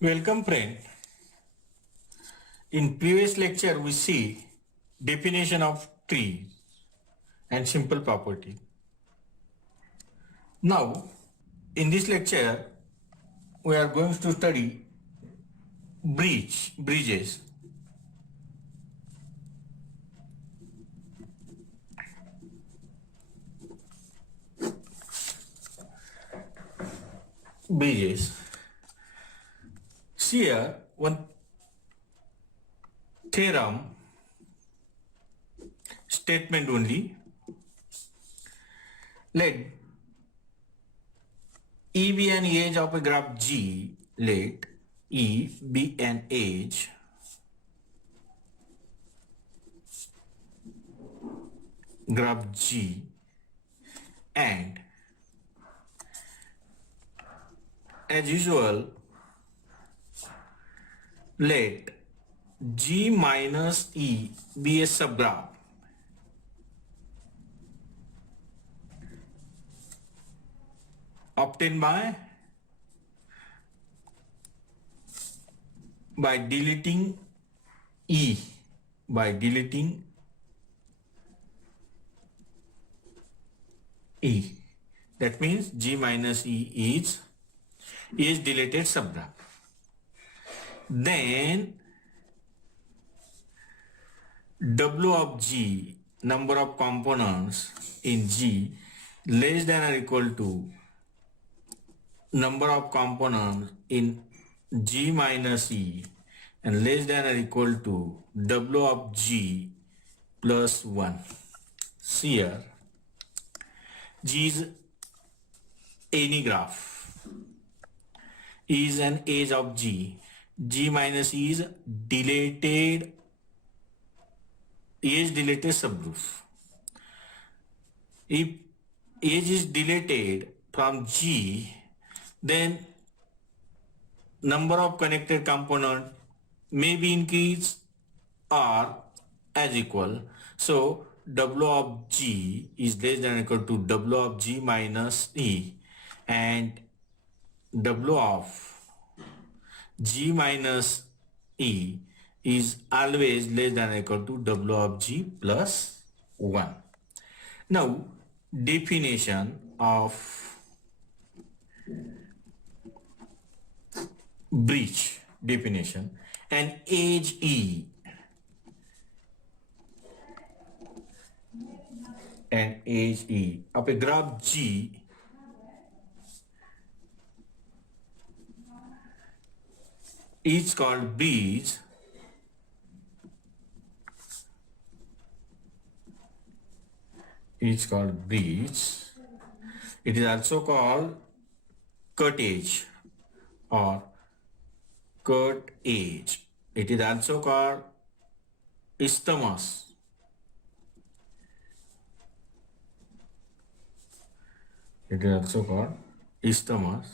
Welcome friend. In previous lecture we see definition of tree and simple property. Now in this lecture we are going to study bridges. Bridges. See here one theorem statement only. Let E be an edge of a graph G. Let E be an edge graph G and as usual let G minus E be a subgraph obtained by deleting E, by deleting E. That means G minus E is deleted subgraph. Then W of G, number of components in G, less than or equal to number of components in G minus E and less than or equal to W of G plus 1. See here, G is any graph, E is an edge of G, G minus E is deleted subgroup. If edge is deleted from G, then number of connected component may be increased or as equal. So W of G is less than or equal to W of G minus E and W of G minus E is always less than or equal to W of G plus 1. Now definition of bridge definition. An edge E, an edge E of a graph G is called bridge. It's called bridge. It is also called cut edge or cut edge. It is also called isthmus. It is also called isthmus.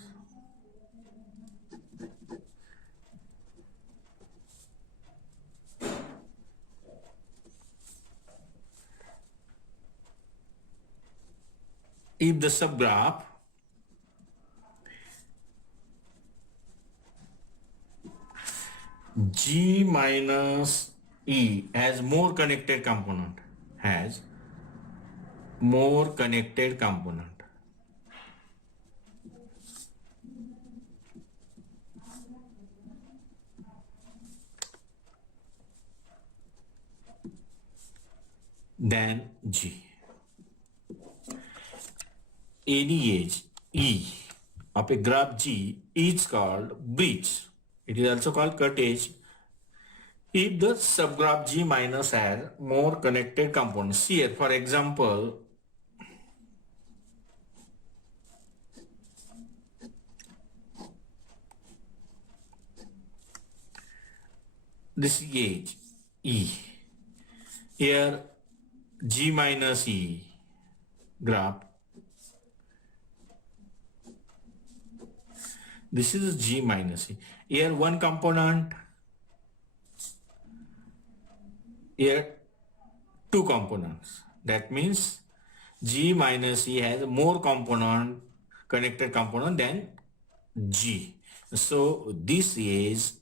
If the subgraph G minus E has more connected component, than G. Any edge E of a graph G is called bridge. It is also called cut edge if the subgraph G minus has more connected components. Here, for example, this edge E. Here G minus E graph. This is G minus E. Here one component, here two components. That means G minus E has more connected component than G. So this edge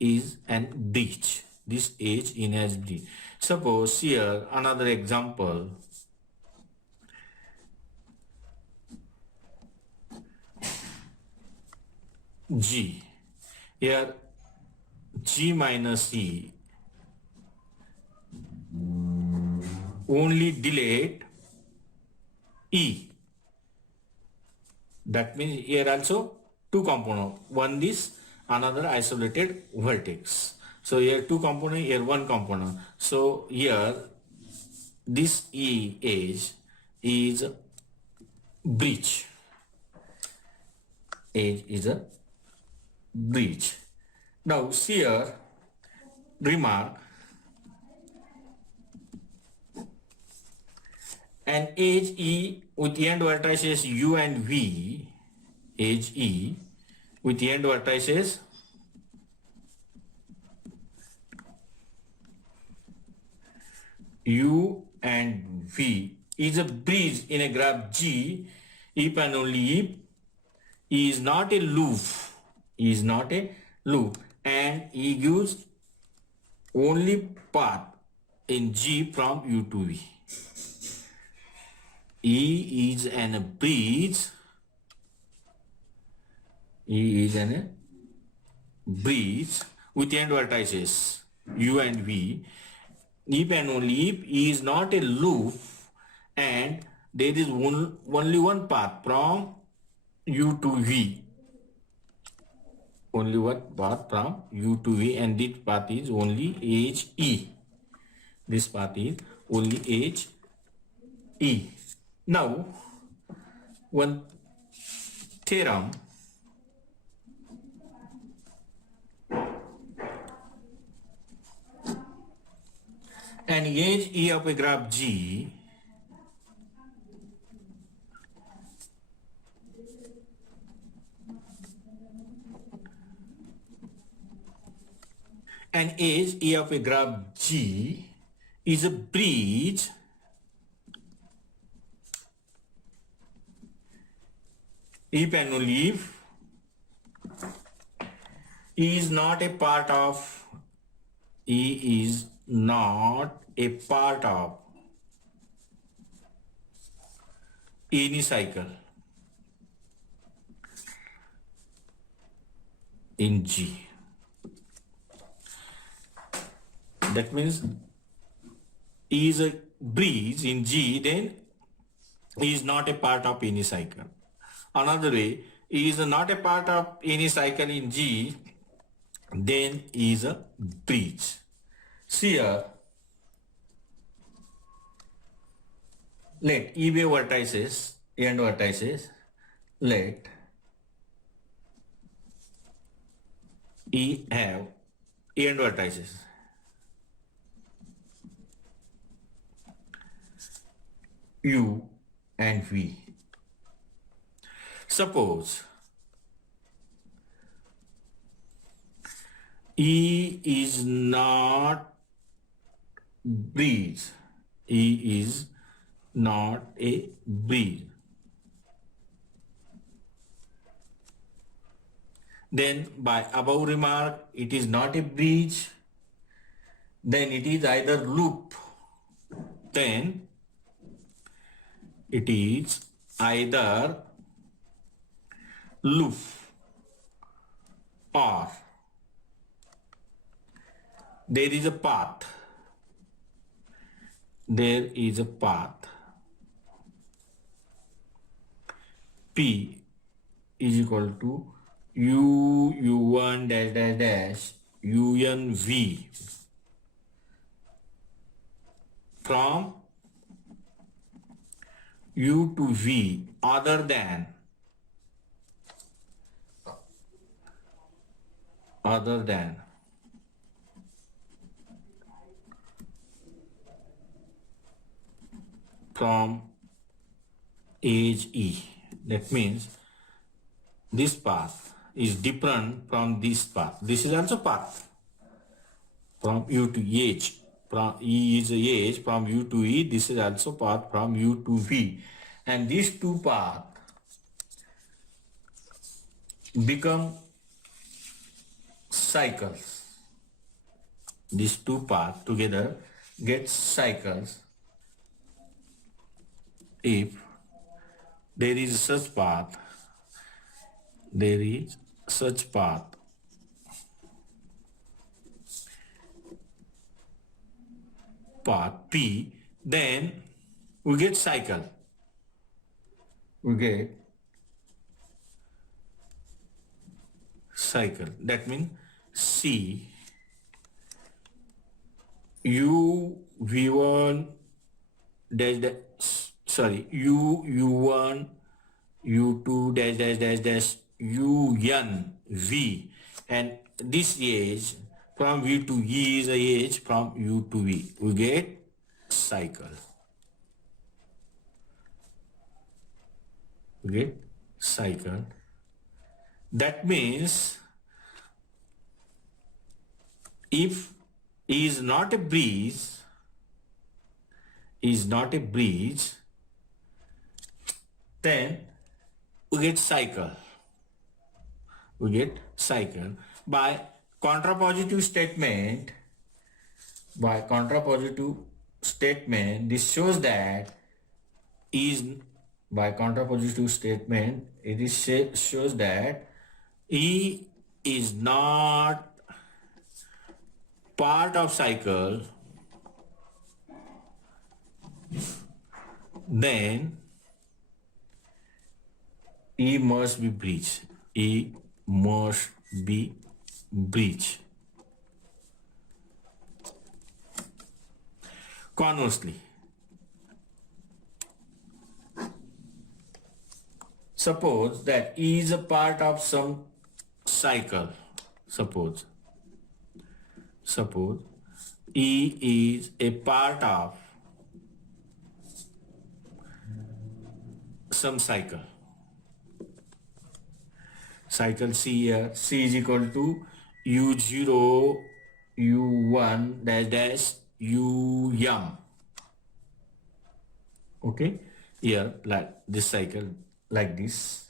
is an breach. This edge in as breach. Suppose here another example. G. Here G minus E only delete E. That means here also two component. One this, another isolated vertex. So here two component, here one component. So here this E edge is breach. Edge is a breach. Now here remark, an edge E with end vertices U and V, edge E with end vertices U and V is a breach in a graph G if and only if E is not a loop. E is not a loop and E gives only path in G from U to V. E is an breach. E is an breach with end vertices U and V if and only if E is not a loop and there is only one path from U to V. Only one path from U to V and this path is only edge E. This path is only edge E. Now, one theorem an edge E of a graph G an edge E of a graph G is a breach if and only if E is not a part of any cycle in G. That means E is a breach in G, then E is not a part of any cycle. Another way, E is not a part of any cycle in G, then E is a breach. See here, let E be vertices, end vertices, let E have end vertices. U and V. Suppose E is not breach. E is not a breach. Then by above remark, it is not a breach. Then it is either loop. Then it is either loop or there is a path. There is a path. P is equal to U1 dash dash dash UN V from U to V other than from edge E. That means this path is different from this path. This is also path from U to edge. From E is a edge from U to E. This is also path from U to V. And these two paths become cycles. These two paths together get cycles if there is such path, there is such path P, then we get cycle. We get cycle. That means C U V1 dash dash, sorry, U1 U2 dash dash dash dash UN V, and this age from V to E is a age from U to V. We get cycle. We get cycle. That means if E is not a breeze, then we get cycle. We get cycle by contrapositive statement. By contrapositive statement, this shows that is by contrapositive statement it is shows that E is not part of cycle, then E must be breach. E must be breach. Conversely, suppose that E is a part of some cycle. Suppose E is a part of some cycle. Cycle C here. C is equal to U0, U1 dash dash UM. Okay, here like this cycle like this.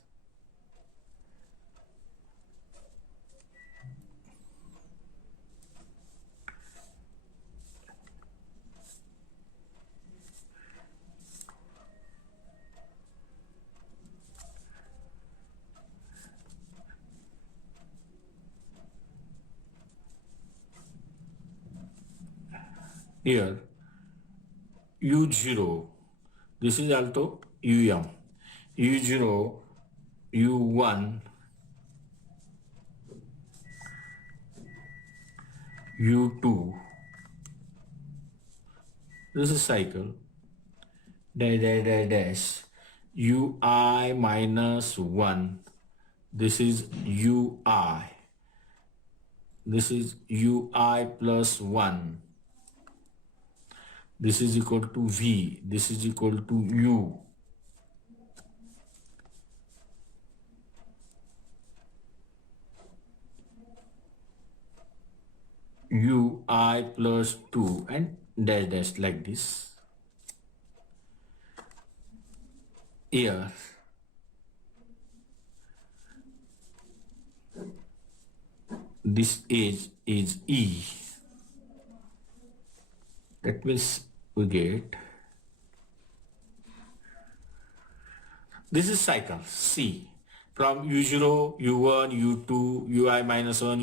Here U0, this is also UM, U0, U1, U2, this is cycle, dash dash dash dash, UI minus 1, this is UI, this is UI plus 1, this is equal to V, this is equal to U. UI plus 2 and dash dash like this. Here this age is E. That means we get this is cycle C from U0, U1, U2, UI minus 1,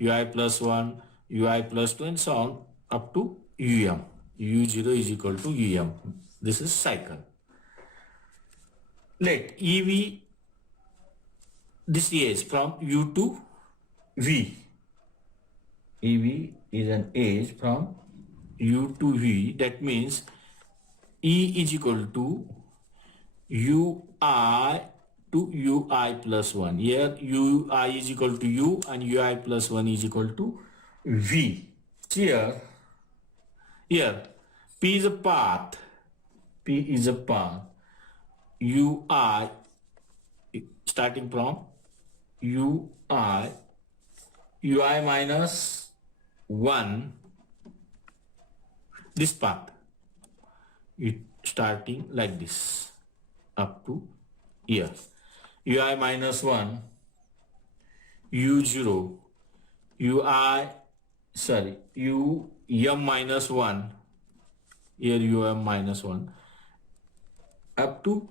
UI plus 1, UI plus 2 and so on up to UM. U0 is equal to UM. This is cycle. Let EV this age from U to V. EV is an age from U to V. That means E is equal to UI to UI plus 1. Here UI is equal to U and UI plus 1 is equal to V. Here P is a path. P is a path. UI starting from UI minus 1, this path, it starting like this up to here. UI minus 1, U0, ui, sorry, um minus 1, here um minus 1, up to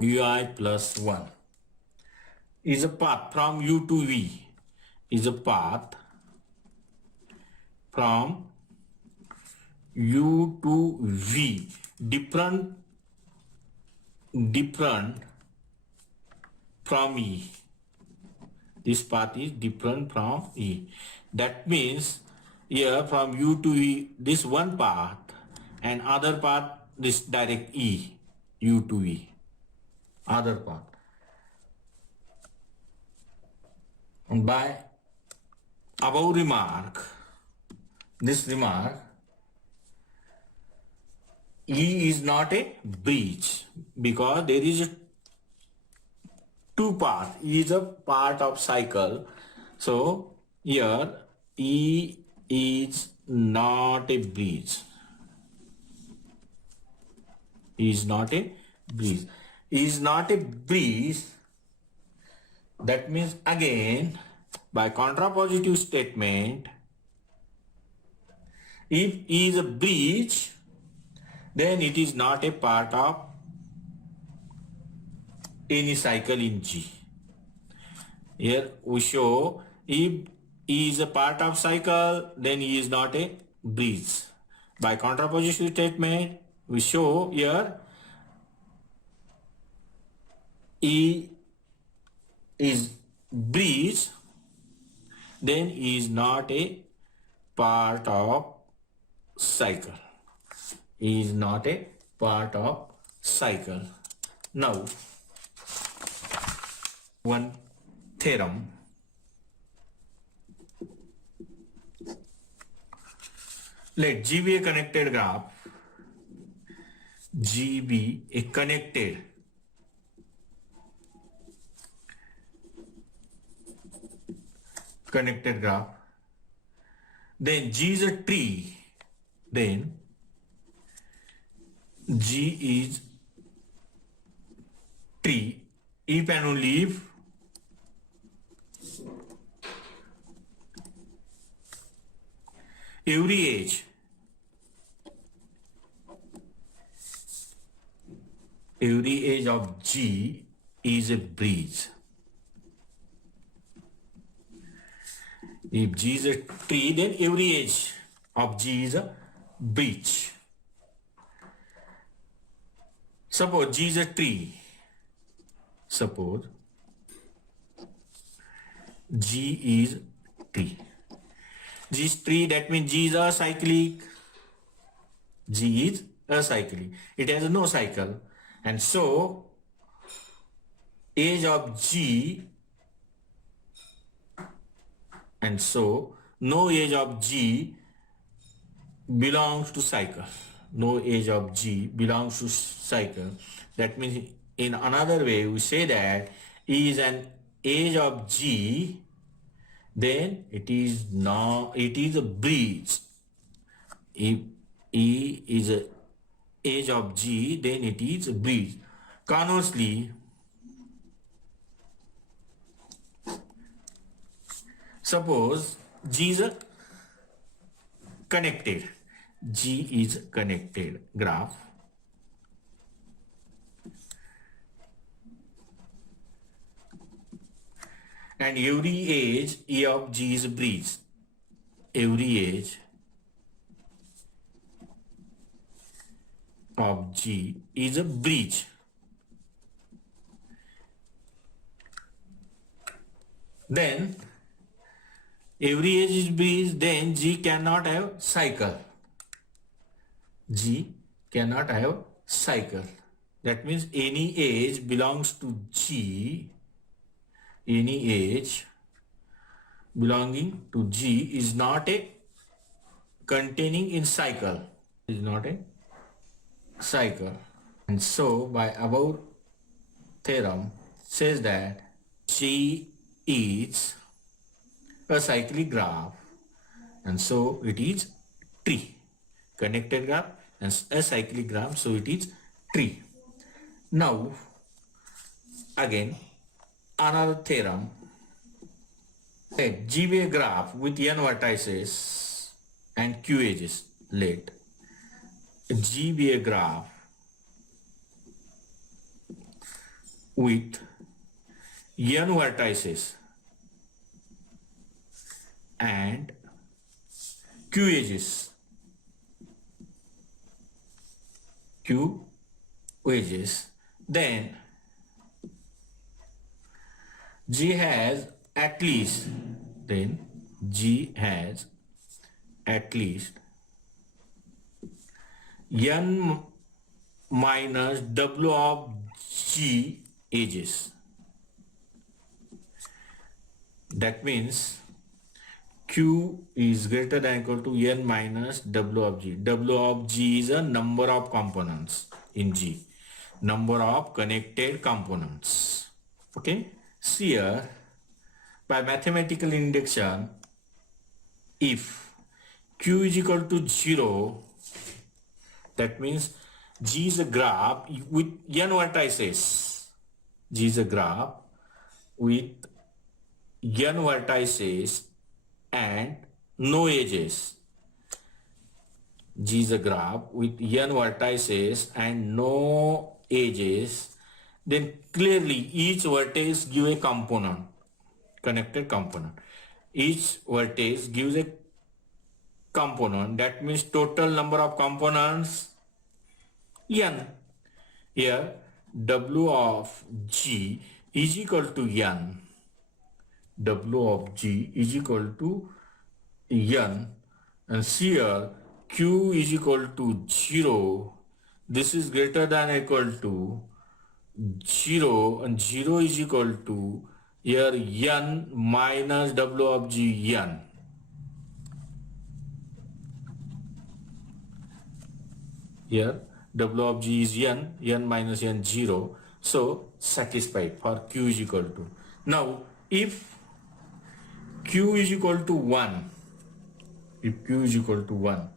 ui plus 1 is a path from u to v, is a path from u to v, different from e. This path is different from e. That means here from u to e, this one path, and other path, this direct e, u to e, other path. And by above remark, this remark, e is not a breach because there is a two path. E is a part of cycle. So here E is not a breeze. E is not a breeze. E is not a breeze. That means again by contrapositive statement, if E is a breeze, then it is not a part of any cycle in G. Here we show if E is a part of cycle, then E is not a breeze. By contraposition statement, we show here E is breeze, then E is not a part of cycle. E is not a part of cycle. Now, one theorem. Let G be a connected graph. G be a connected graph. Then G is a tree. Then G is tree if and only if every edge of G is a breeze. If G is a tree, then every edge of G is a breeze. Suppose G is a tree. Suppose G is tree. G is tree, that means G is acyclic. G is acyclic. It has no cycle. And so, edge of G, and so, no edge of G belongs to cycle. No edge of G belongs to cycle. That means in another way we say that E is an edge of G, then it is a breeze. If E is a edge of G, then it is a breeze. Conversely, suppose G is a connected. G is connected graph. And every edge E of G is a breeze. Every edge of G is a breeze. Then every edge is breeze, then G cannot have cycle. G cannot have cycle. That means any edge belongs to G, any edge belonging to G is not a containing in cycle, is not a cycle. And so by above theorem says that G is a cyclic graph, and so it is tree. Connected graph and a cyclic graph, so it is tree. Now again another theorem. Let G be a graph with n vertices and q edges. Let G be a graph with n vertices and q edges. Q edges. Then G has at least, then G has at least n minus W of G edges. That means Q is greater than or equal to n minus W of G. W of G is a number of components in G. Number of connected components. Okay. See here, by mathematical induction, if Q is equal to 0, that means G is a graph with n vertices. G is a graph with n vertices and no edges. G is a graph with n vertices and no edges. Then clearly each vertex gives a component, connected component. Each vertex gives a component. That means total number of components n. Here W of G is equal to n. W of G is equal to n, and here Q is equal to 0. This is greater than or equal to 0, and 0 is equal to here n minus W of G n. Here W of G is n minus n 0. So satisfied for Q is equal to. Now if Q is equal to 1, if Q is equal to 1,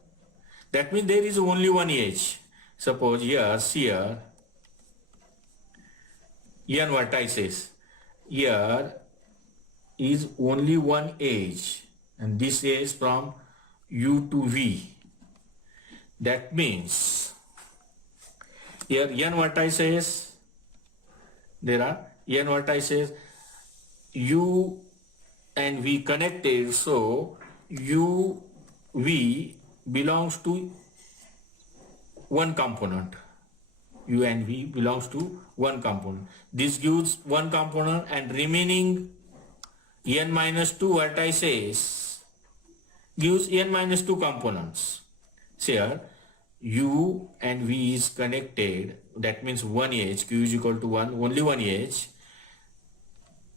that means there is only one edge. Suppose here, n vertices. Here is only one edge, and this is from U to V. That means here n vertices, there are n vertices, U and V connected, so U, V belongs to one component. U and V belongs to one component. This gives one component, and remaining n minus 2 vertices gives n minus 2 components. So here U and V is connected, that means one edge, Q is equal to 1, only one edge.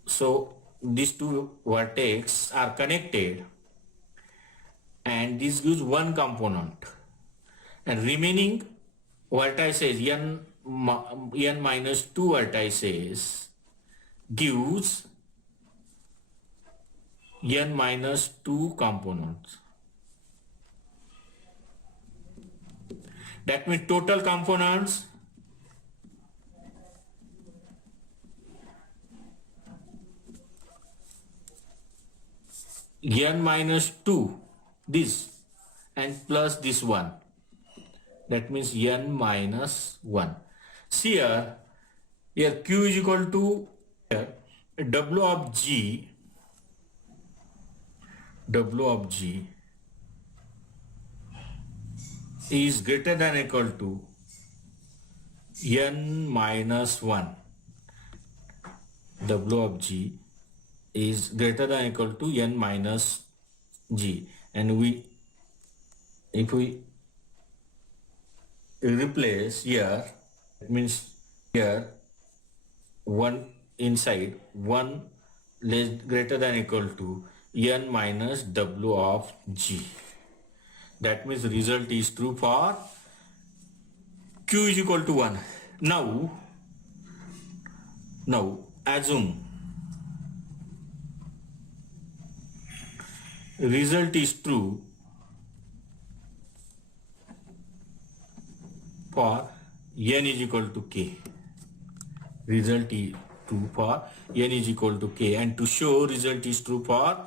So these two vertex are connected, and this gives one component, and remaining vertices n minus 2 vertices gives n minus 2 components. That means total components n minus 2, this, and plus this one. That means n minus 1. See here Q is equal to W of G is greater than or equal to n minus 1. W of G is greater than or equal to n minus G, and if we replace here, it means here 1 inside, 1 less greater than or equal to n minus W of G. That means the result is true for Q is equal to 1. Now assume result is true for n is equal to k. Result is true for n is equal to k, and to show result is true for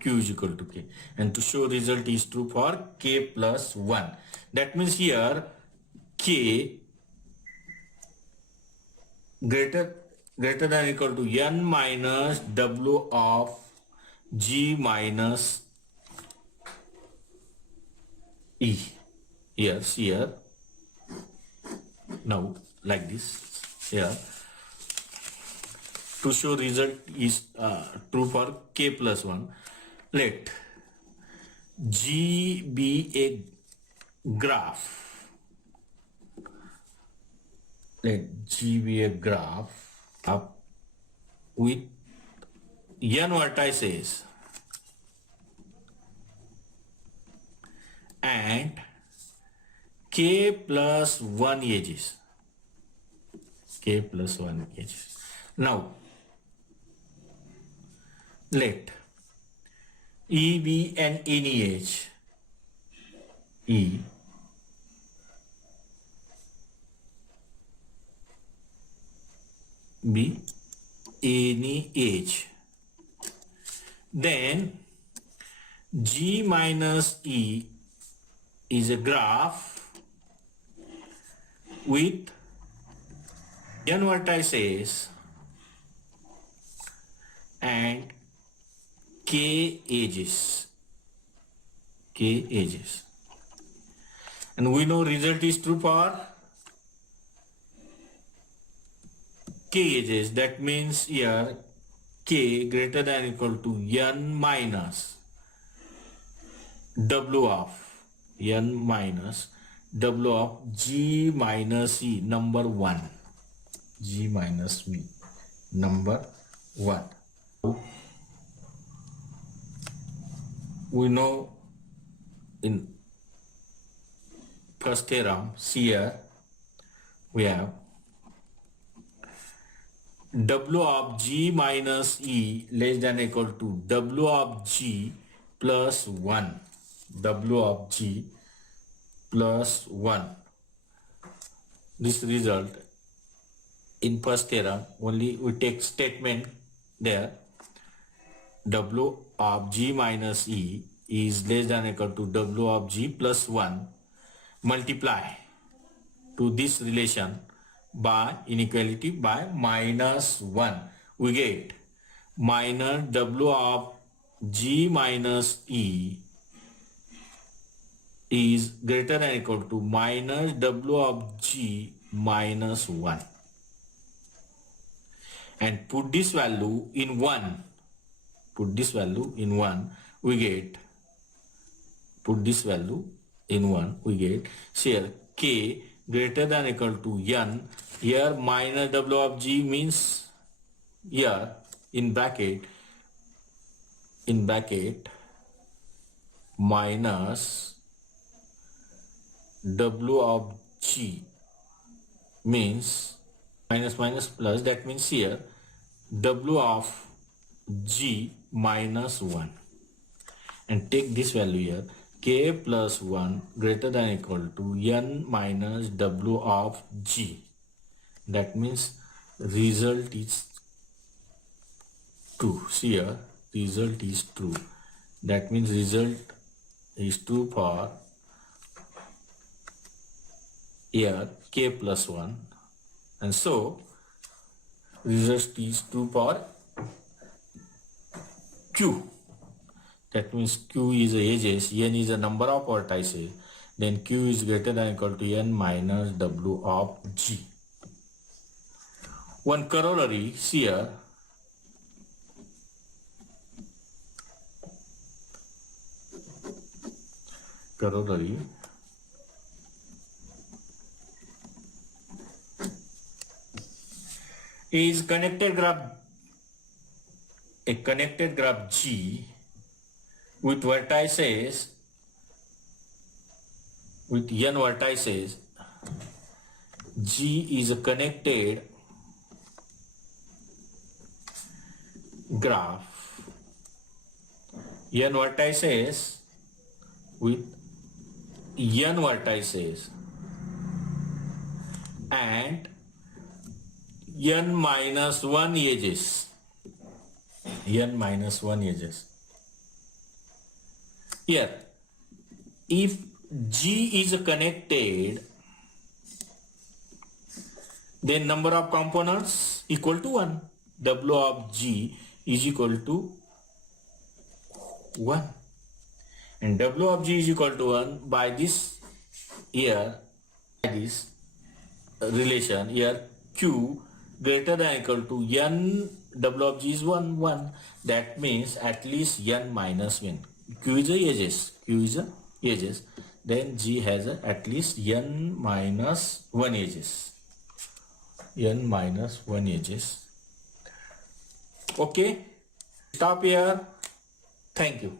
q is equal to k, and to show result is true for k plus 1. That means here k greater than equal to n minus w of g minus e. Here now like this. Here to show result is true for k plus 1, let g be a graph. Let g be a graph up with n vertices and k plus 1 edges. K plus 1 edges. Now let E be an any edge. E be any edge. Then G minus E is a graph with n vertices and k edges. And we know result is true for k edges. That means here k greater than equal to n minus w of g minus e number 1. G minus e number 1. We know in first theorem here we have w of g minus e less than equal to w of g plus 1. W of g plus 1. This result in first theorem only we take statement there. W of g minus e is less than equal to w of g plus 1. Multiply to this relation by inequality by minus 1. We get minus w of g minus e is greater than equal to minus w of g minus 1. And put this value in 1. We get here k greater than equal to n. Here minus w of g means here in bracket minus w of g means minus plus, that means here w of g minus 1, and take this value here k plus 1 greater than equal to n minus w of g. That means result is true. See here, result is true. That means result is true for here k plus 1, and so result is true for q. That means q is the edges, n is the number of vertices, then q is greater than equal to n minus w of g. One corollary here, is a connected graph G with vertices, with n vertices. G is a connected graph, n vertices with n vertices, and n minus 1 edges. N minus 1 edges. Here, if G is connected, then number of components equal to 1. W of G is equal to 1. And W of G is equal to 1 by this here, by this relation here, Q greater than equal to N, W of G is 1. That means at least N minus 1. Q is a edges. Q is a edges. Then G has a at least N minus 1 edges. N minus 1 edges. Okay. Stop here. Thank you.